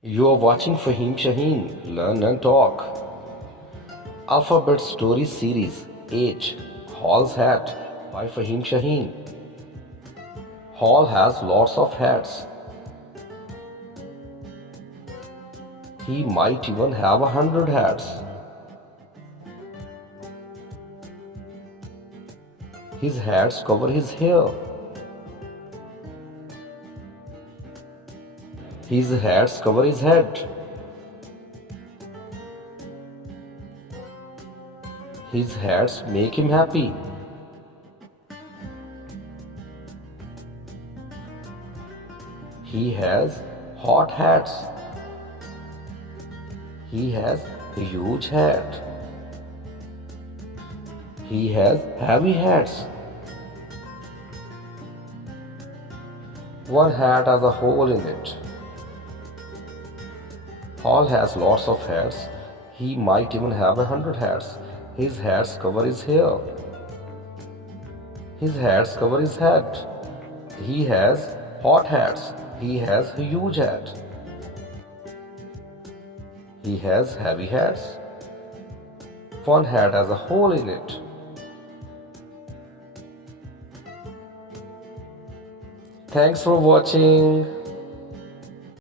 You are watching FaheemShaheen, Learn and Talk. Alphabet Story Series H. Hall's Hat by FaheemShaheen. Hall has lots of hats. He might even have 100 hats. His hats cover his hair. His hats cover his head. His hats make him happy. He has hot hats. He has a huge hat. He has heavy hats. One hat has a hole in it. Hall has lots of hats. He might even have 100 hats. His hats cover his hair. His hats cover his head. He has hot hats. He has a huge hat. He has heavy hats. One hat has a hole in it. Thanks for watching.